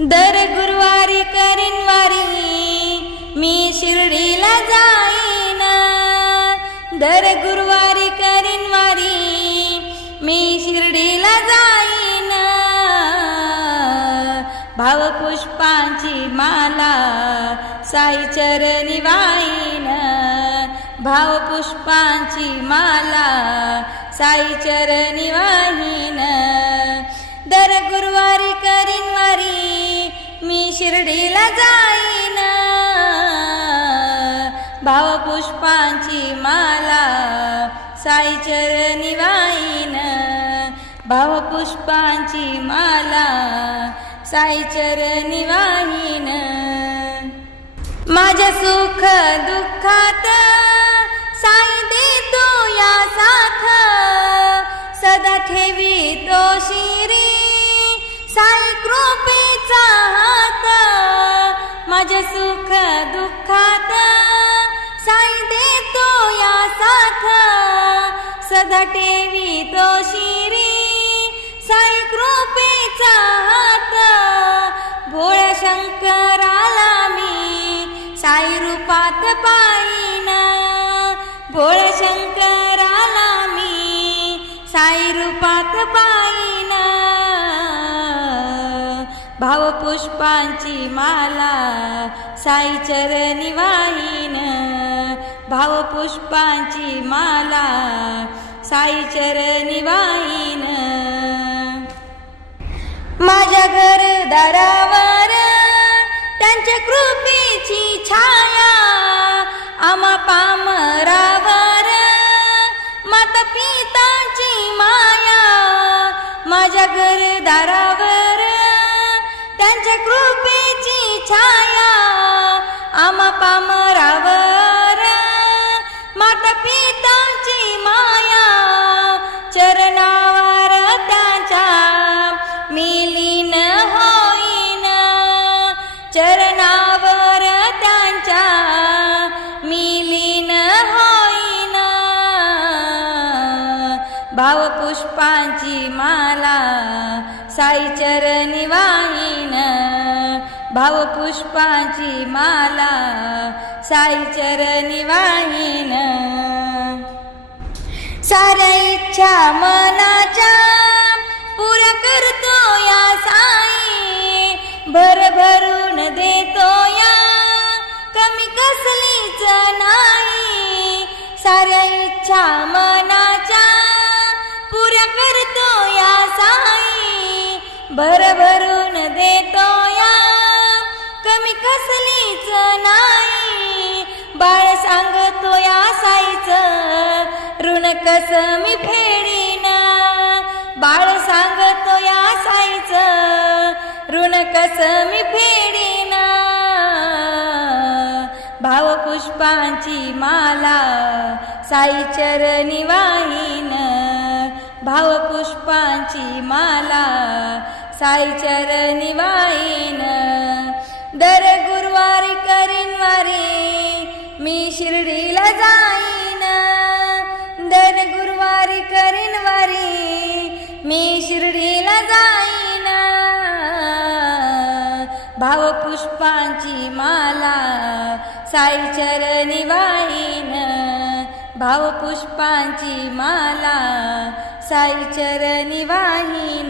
दर गुरुवारी करीन वारी मी शिर्डीला जाईन. दर गुरुवारी करीन वारी मी शिर्डीला जाईन. भावपुष्पांची माला साई चरणी वाईन. भावपुष्पांची माला साई चरणी वाहीन. दर गुरुवारी करीन वारी मी शिर्डीला जाईन. भावपुष्पांची माला साई चरणी वाहीन. भावपुष्पांची माला साई चरणी वाहीन. माझ्या सुख दुःखात साई देतो या साथ. सदा ठेवितो शिरी साई कृपेचा हात. माझ्या सुख दुःखात साई देतो या साथ. सदा ठेवितो शिरी साई कृपेचा हात. भोळ्या शंकराला मी साई रूपात पाहीन. भोळ्या शंकराला मी साई रूपात पाहीन. भावपुष्पांची माला साई चरणी वाहीन. भावपुष्पांची माला साई चरणी वाहीन. माझ्या घरदारावर त्यांच्या कृपेची छाया. आम्हा पामरावर माता पिताची माया. माझ्या घरदारावर त्यांच्या कृपेची छाया. आम्हा पामरावर माता पिताची माया. चरणावर त्याच्या मिलीन होईन. चरणावर त्यांच्या मिलीन होईन. भावपुष्पांची माला साई चरणी वाहीन. भावपुष्पांची माला साई चरणी वाहीन. साऱ्या इच्छा मनाच्या पुऱ्या करतो या साई. भरभरून देतो या कमी कसलीच नाही. साऱ्या इच्छा मनाच्या पुऱ्या करतो या साई. भरभरून देतो या कमी कसलीच नाही. बाळ सांगतो या साईचं ऋण कस मी फेडीन. बाळ सांगतो या साईचं ऋण कस मी फेडीन. भावपुष्पांची माला साई चरणी वाहीन. भावपुष्पांची माला साई चरणी वाहीन. दर गुरुवारी करीन वारी मी शिर्डीला जाईन. दर गुरुवारी करीन वारी मी शिर्डीला जाईन. भावपुष्पांची माला साई चरणी वाहीन. भावपुष्पांची माला साई चरणी वाहीन.